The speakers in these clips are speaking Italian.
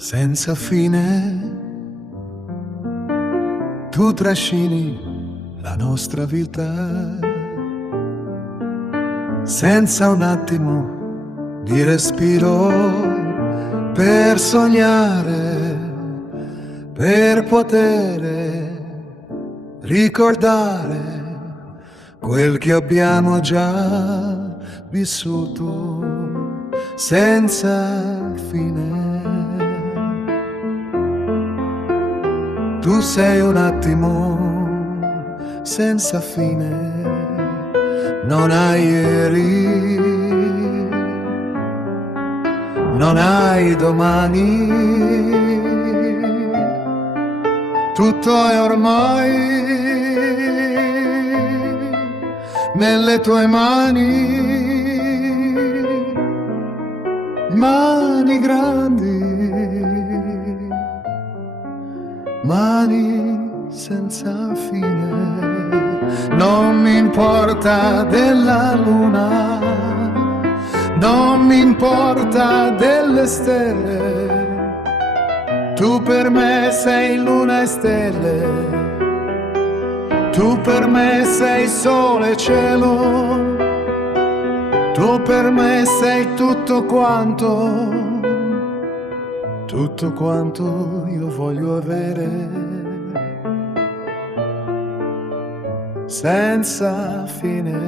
senza fine. Tu trascini la nostra vita senza un attimo di respiro, per sognare, per poter ricordare quel che abbiamo già vissuto senza fine. Tu sei un attimo senza fine, non hai ieri, non hai domani, tutto è ormai nelle tue mani, mani grandi, mani senza fine. Non mi importa della luna, non mi importa delle stelle, tu per me sei luna e stelle, tu per me sei sole e cielo, tu per me sei tutto quanto io voglio avere senza fine.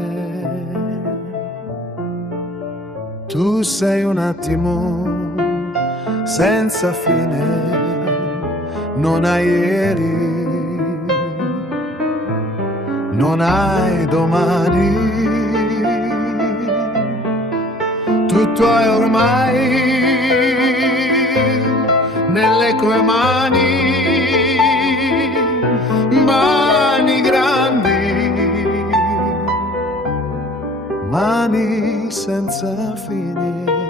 Tu sei un attimo senza fine, non hai ieri, non hai domani, tutto è ormai nelle tue mani, mani grandi, mani senza fine.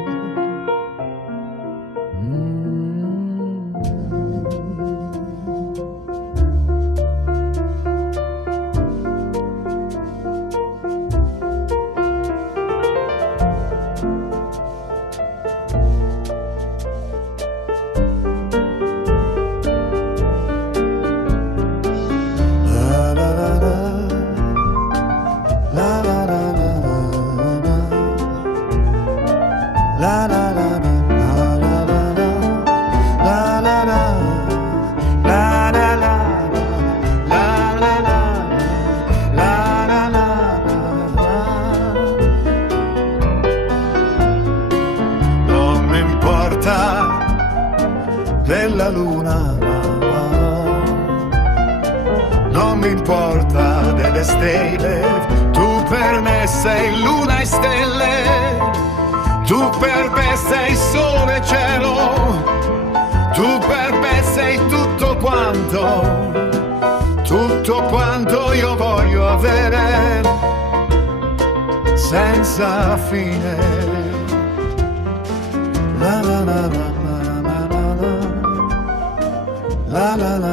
La la la la la la la la la la la. Non mi importa della luna, non mi importa delle stelle, tu per me sei luna e stelle, tu per me sei sole e cielo, tu per me sei tutto quanto io voglio avere senza fine. La la la la la la la la la la la la la la.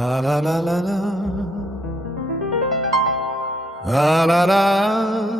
La la la la la la la la.